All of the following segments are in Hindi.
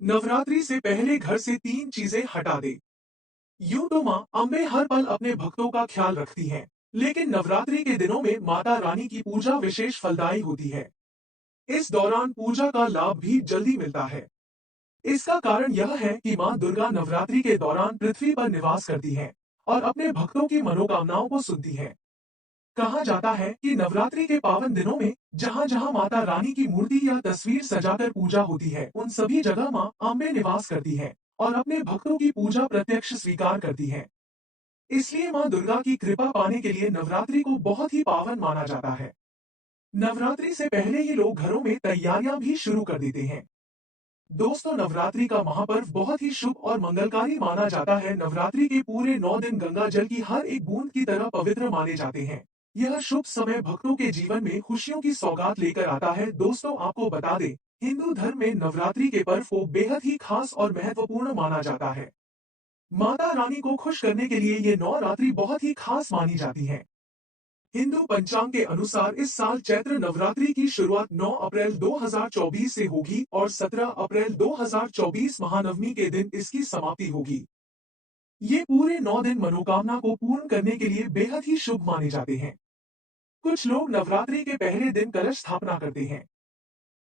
नवरात्रि से पहले घर से 3 चीजें हटा दे। यूं तो माँ अम्बे हर पल अपने भक्तों का ख्याल रखती हैं, लेकिन नवरात्रि के दिनों में माता रानी की पूजा विशेष फलदायी होती है। इस दौरान पूजा का लाभ भी जल्दी मिलता है। इसका कारण यह है कि माँ दुर्गा नवरात्रि के दौरान पृथ्वी पर निवास करती हैं और अपने भक्तों की मनोकामनाओं को सुनती हैं। कहा जाता है कि नवरात्रि के पावन दिनों में जहाँ जहाँ माता रानी की मूर्ति या तस्वीर सजाकर पूजा होती है, उन सभी जगह माँ अम्बे निवास करती है और अपने भक्तों की पूजा प्रत्यक्ष स्वीकार करती है। इसलिए माँ दुर्गा की कृपा पाने के लिए नवरात्रि को बहुत ही पावन माना जाता है। नवरात्रि से पहले ही लोग घरों में तैयारियां भी शुरू कर देते हैं। दोस्तों, नवरात्रि का महापर्व बहुत ही शुभ और मंगलकारी माना जाता है। नवरात्रि के पूरे 9 दिन गंगा जल की हर एक बूंद की तरह पवित्र माने जाते हैं। यह शुभ समय भक्तों के जीवन में खुशियों की सौगात लेकर आता है। दोस्तों, आपको बता दें, हिंदू धर्म में नवरात्रि के पर्व को बेहद ही खास और महत्वपूर्ण माना जाता है। माता रानी को खुश करने के लिए ये नवरात्रि बहुत ही खास मानी जाती है। हिंदू पंचांग के अनुसार इस साल चैत्र नवरात्रि की शुरुआत 9 अप्रैल 2024 से होगी और 17 अप्रैल 2024 महानवमी के दिन इसकी समाप्ति होगी। ये पूरे 9 दिन मनोकामना को पूर्ण करने के लिए बेहद ही शुभ माने जाते हैं। कुछ लोग नवरात्रि के पहले दिन कलश स्थापना करते हैं।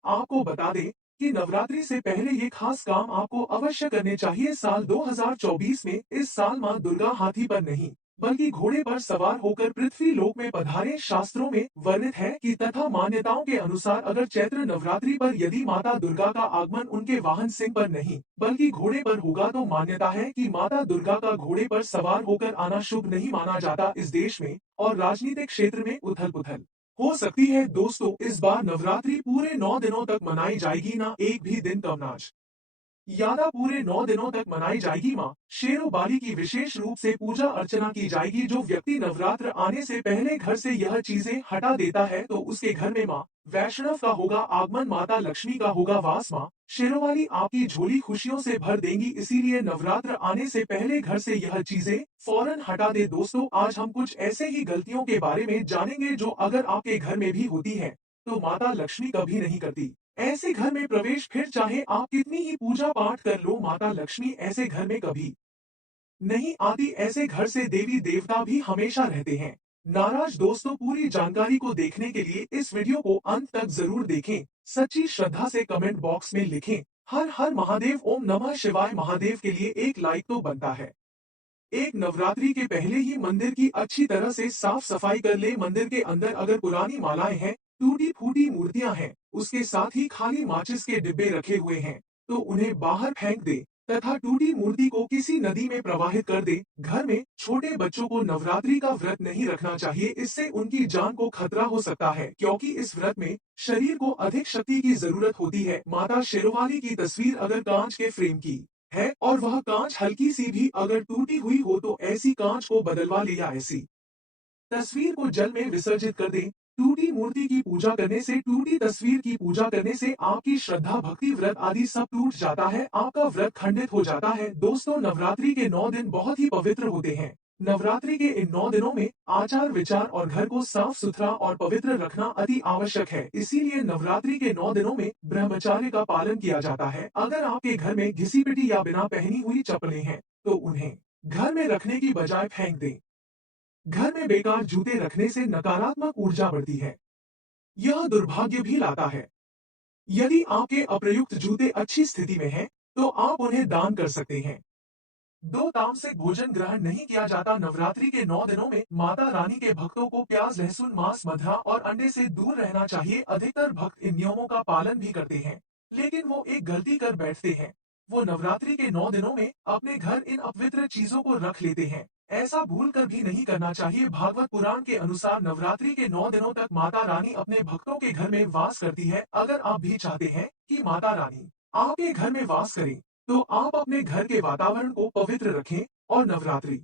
आपको बता दें कि नवरात्रि से पहले ये खास काम आपको अवश्य करने चाहिए। साल 2024 में इस साल मां दुर्गा हाथी पर नहीं, बल्कि घोड़े पर सवार होकर पृथ्वी लोक में पधारे। शास्त्रों में वर्णित है कि तथा मान्यताओं के अनुसार अगर चैत्र नवरात्रि पर यदि माता दुर्गा का आगमन उनके वाहन सिंह पर नहीं, बल्कि घोड़े पर होगा, तो मान्यता है कि माता दुर्गा का घोड़े पर सवार होकर आना शुभ नहीं माना जाता। इस देश में और राजनीतिक क्षेत्र में उथल पुथल हो सकती है। दोस्तों, इस बार नवरात्रि पूरे 9 दिनों तक मनाई जाएगी, ना एक भी दिन कम नाच यादा पूरे 9 दिनों तक मनाई जाएगी। माँ शेरों बाली की विशेष रूप से पूजा अर्चना की जाएगी। जो व्यक्ति नवरात्र आने से पहले घर से यह चीजें हटा देता है, तो उसके घर में माँ वैष्णव का होगा आगमन, माता लक्ष्मी का होगा वास। माँ शेरों वाली आपकी झोली खुशियों से भर देंगी। इसीलिए नवरात्र आने से पहले घर से यह चीजें फौरन हटा दे। दोस्तों, आज हम कुछ ऐसे ही गलतियों के बारे में जानेंगे जो अगर आपके घर में भी होती है, तो माता लक्ष्मी कभी नहीं करती। ऐसे घर में प्रवेश, फिर चाहे आप कितनी ही पूजा पाठ कर लो, माता लक्ष्मी ऐसे घर में कभी नहीं आती। ऐसे घर से देवी देवता भी हमेशा रहते हैं नाराज। दोस्तों, पूरी जानकारी को देखने के लिए इस वीडियो को अंत तक जरूर देखें। सच्ची श्रद्धा से कमेंट बॉक्स में लिखें हर हर महादेव, ओम नमः शिवाय। महादेव के लिए एक लाइक तो बनता है। एक नवरात्रि के पहले ही मंदिर की अच्छी तरह से साफ सफाई कर ले। मंदिर के अंदर अगर पुरानी मालाएं हैं, टूटी फूटी मूर्तियां हैं, उसके साथ ही खाली माचिस के डिब्बे रखे हुए हैं, तो उन्हें बाहर फेंक दे तथा टूटी मूर्ति को किसी नदी में प्रवाहित कर दे। घर में छोटे बच्चों को नवरात्रि का व्रत नहीं रखना चाहिए। इससे उनकी जान को खतरा हो सकता है, क्योंकि इस व्रत में शरीर को अधिक शक्ति की जरूरत होती है। माता शेरोवाली की तस्वीर अगर कांच के फ्रेम की है और वह कांच हल्की सी भी अगर टूटी हुई हो, तो ऐसी कांच को बदलवा ले या ऐसी तस्वीर को जल में विसर्जित कर दें। टूटी मूर्ति की पूजा करने से, टूटी तस्वीर की पूजा करने से आपकी श्रद्धा, भक्ति, व्रत आदि सब टूट जाता है, आपका व्रत खंडित हो जाता है। दोस्तों, नवरात्रि के 9 दिन बहुत ही पवित्र होते हैं। नवरात्रि के इन 9 दिनों में आचार विचार और घर को साफ सुथरा और पवित्र रखना अति आवश्यक है। इसीलिए नवरात्रि के 9 दिनों में ब्रह्मचार्य का पालन किया जाता है। अगर आपके घर में घिसी पिटी या बिना पहनी हुई चप्पलें हैं, तो उन्हें घर में रखने की बजाय फेंक दें। घर में बेकार जूते रखने से नकारात्मक ऊर्जा बढ़ती है, यह दुर्भाग्य भी लाता है। यदि आपके अप्रयुक्त जूते अच्छी स्थिति में हैं, तो आप उन्हें दान कर सकते हैं। दो तामसिक भोजन ग्रहण नहीं किया जाता। नवरात्रि के 9 दिनों में माता रानी के भक्तों को प्याज, लहसुन, मांस, मदिरा और अंडे से दूर रहना चाहिए। अधिकतर भक्त इन नियमों का पालन भी करते हैं, लेकिन वो एक गलती कर बैठते हैं। वो नवरात्रि के 9 दिनों में अपने घर इन अपवित्र चीजों को रख लेते हैं। ऐसा भूल कर भी नहीं करना चाहिए। भागवत पुराण के अनुसार नवरात्रि के 9 दिनों तक माता रानी अपने भक्तों के घर में वास करती है। अगर आप भी चाहते हैं कि माता रानी आपके घर में वास करें, तो आप अपने घर के वातावरण को पवित्र रखें और नवरात्रि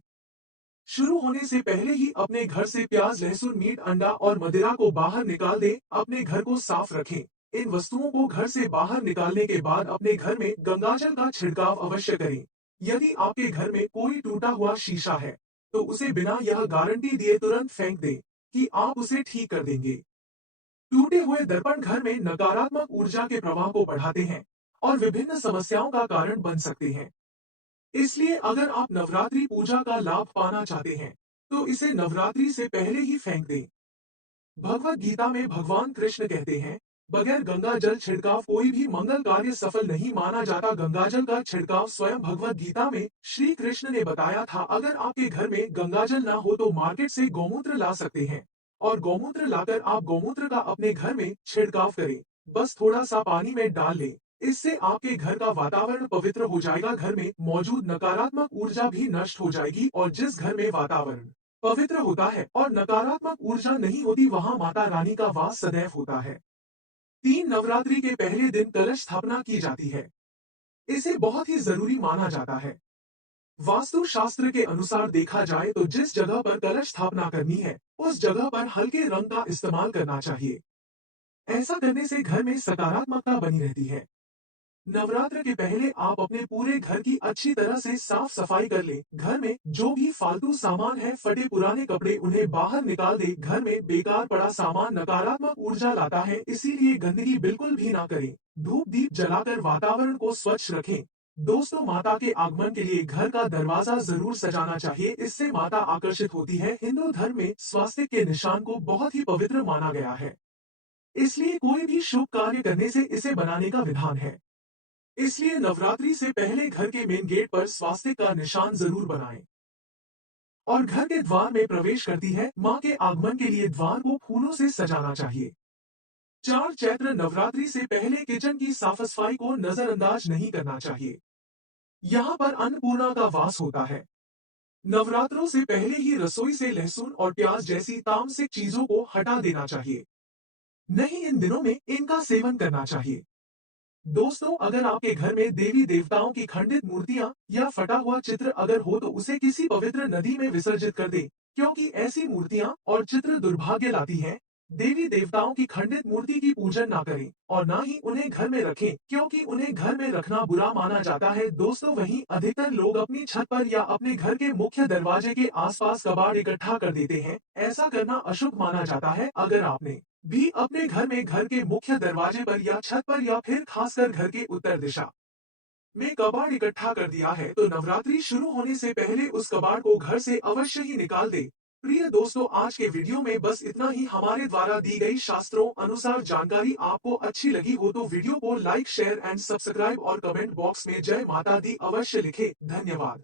शुरू होने से पहले ही अपने घर से प्याज, लहसुन, मीट, अंडा और मदिरा को बाहर निकाल दें। अपने घर को साफ रखें। इन वस्तुओं को घर से बाहर निकालने के बाद अपने घर में गंगाजल का छिड़काव अवश्य करें। यदि आपके घर में कोई टूटा हुआ शीशा है, तो उसे बिना यह गारंटी दिए तुरंत फेंक दें कि आप उसे ठीक कर देंगे। टूटे हुए दर्पण घर में नकारात्मक ऊर्जा के प्रवाह को बढ़ाते हैं। और विभिन्न समस्याओं का कारण बन सकते हैं। इसलिए अगर आप नवरात्रि पूजा का लाभ पाना चाहते हैं, तो इसे नवरात्रि से पहले ही फेंक दें। भगवत गीता में भगवान कृष्ण कहते हैं, बगैर गंगा जल छिड़काव कोई भी मंगल कार्य सफल नहीं माना जाता। गंगाजल का छिड़काव स्वयं भगवत गीता में श्री कृष्ण ने बताया था। अगर आपके घर में गंगाजल ना हो तो मार्केट से गौमूत्र ला सकते हैं और गौमूत्र लाकर आप गौमूत्र का अपने घर में छिड़काव करें। बस थोड़ा सा पानी में डाल लें। इससे आपके घर का वातावरण पवित्र हो जाएगा, घर में मौजूद नकारात्मक ऊर्जा भी नष्ट हो जाएगी और जिस घर में वातावरण पवित्र होता है और नकारात्मक ऊर्जा नहीं होती, वहां माता रानी का वास सदैव होता है। 3 नवरात्रि के पहले दिन कलश स्थापना की जाती है। इसे बहुत ही जरूरी माना जाता है। वास्तु शास्त्र के अनुसार देखा जाए तो जिस जगह पर कलश स्थापना करनी है, उस जगह पर हल्के रंग का इस्तेमाल करना चाहिए। ऐसा करने से घर में सकारात्मकता बनी रहती है। नवरात्र के पहले आप अपने पूरे घर की अच्छी तरह से साफ सफाई कर लें। घर में जो भी फालतू सामान है, फटे पुराने कपड़े, उन्हें बाहर निकाल दें। घर में बेकार पड़ा सामान नकारात्मक ऊर्जा लाता है, इसीलिए गंदगी बिल्कुल भी ना करें। धूप दीप जलाकर वातावरण को स्वच्छ रखें। दोस्तों, माता के आगमन के लिए घर का दरवाजा जरूर सजाना चाहिए, इससे माता आकर्षित होती है। हिंदू धर्म में स्वास्तिक के निशान को बहुत ही पवित्र माना गया है, इसलिए कोई भी शुभ कार्य करने से इसे बनाने का विधान है। इसलिए नवरात्रि से पहले घर के मेन गेट पर स्वास्तिक का निशान जरूर बनाएं। और घर के द्वार में प्रवेश करती है मां के आगमन के लिए द्वार को फूलों से सजाना चाहिए। 4 चैत्र नवरात्रि से पहले किचन की साफ सफाई को नजरअंदाज नहीं करना चाहिए। यहाँ पर अन्नपूर्णा का वास होता है। नवरात्रों से पहले ही रसोई से लहसुन और प्याज जैसी तामसिक चीजों को हटा देना चाहिए, नहीं इन दिनों में इनका सेवन करना चाहिए। दोस्तों, अगर आपके घर में देवी देवताओं की खंडित मूर्तियां या फटा हुआ चित्र अगर हो तो उसे किसी पवित्र नदी में विसर्जित कर दें, क्योंकि ऐसी मूर्तियां और चित्र दुर्भाग्य लाती हैं। देवी देवताओं की खंडित मूर्ति की पूजन ना करें और ना ही उन्हें घर में रखें, क्योंकि उन्हें घर में रखना बुरा माना जाता है। दोस्तों, वहीं अधिकतर लोग अपनी छत पर या अपने घर के मुख्य दरवाजे के आसपास कबाड़ इकट्ठा कर देते हैं। ऐसा करना अशुभ माना जाता है। अगर आपने भी अपने घर में घर के मुख्य दरवाजे पर या छत पर या फिर खासकर घर के उत्तर दिशा में कबाड़ इकट्ठा कर दिया है, तो नवरात्रि शुरू होने से पहले उस कबाड़ को घर से अवश्य ही निकाल दे। प्रिय दोस्तों, आज के वीडियो में बस इतना ही। हमारे द्वारा दी गई शास्त्रों अनुसार जानकारी आपको अच्छी लगी हो तो वीडियो को लाइक, शेयर एंड सब्सक्राइब और कमेंट बॉक्स में जय माता दी अवश्य लिखे। धन्यवाद।